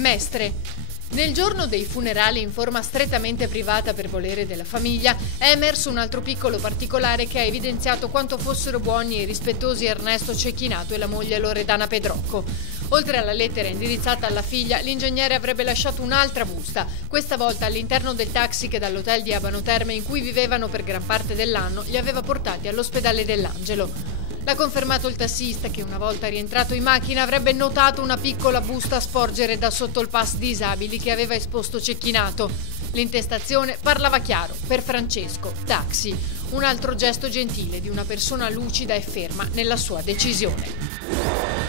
Mestre. Nel giorno dei funerali, in forma strettamente privata per volere della famiglia, è emerso un altro piccolo particolare che ha evidenziato quanto fossero buoni e rispettosi Ernesto Cecchinato e la moglie Loredana Pedrocco. Oltre alla lettera indirizzata alla figlia, l'ingegnere avrebbe lasciato un'altra busta, questa volta all'interno del taxi che dall'hotel di Abano Terme, in cui vivevano per gran parte dell'anno, li aveva portati all'ospedale dell'Angelo. L'ha confermato il tassista che una volta rientrato in macchina avrebbe notato una piccola busta sporgere da sotto il pass disabili che aveva esposto Cecchinato. L'intestazione parlava chiaro: per Francesco, taxi. Un altro gesto gentile di una persona lucida e ferma nella sua decisione.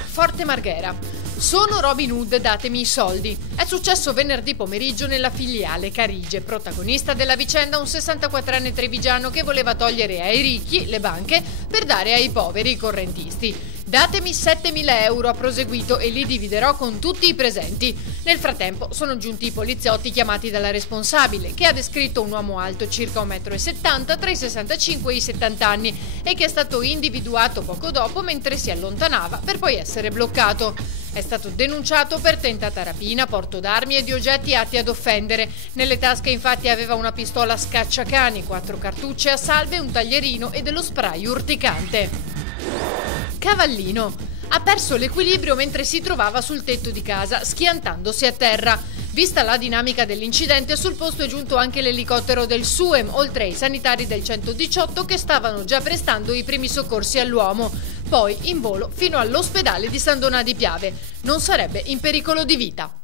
Forte Marghera. Sono Robin Hood, datemi i soldi. È successo venerdì pomeriggio nella filiale Carige. Protagonista della vicenda un 64enne trevigiano che voleva togliere ai ricchi le banche per dare ai poveri i correntisti. Datemi 7.000 euro, ha proseguito, e li dividerò con tutti i presenti. Nel frattempo sono giunti i poliziotti chiamati dalla responsabile, che ha descritto un uomo alto circa 1,70 m, tra i 65 e i 70 anni, e che è stato individuato poco dopo mentre si allontanava per poi essere bloccato. È stato denunciato per tentata rapina, porto d'armi e di oggetti atti ad offendere. Nelle tasche infatti aveva una pistola scacciacani, 4 cartucce a salve, un taglierino e dello spray urticante. Cavallino. Ha perso l'equilibrio mentre si trovava sul tetto di casa, schiantandosi a terra. Vista la dinamica dell'incidente, sul posto è giunto anche l'elicottero del SUEM, oltre ai sanitari del 118 che stavano già prestando i primi soccorsi all'uomo. Poi in volo fino all'ospedale di San Donà di Piave. Non sarebbe in pericolo di vita.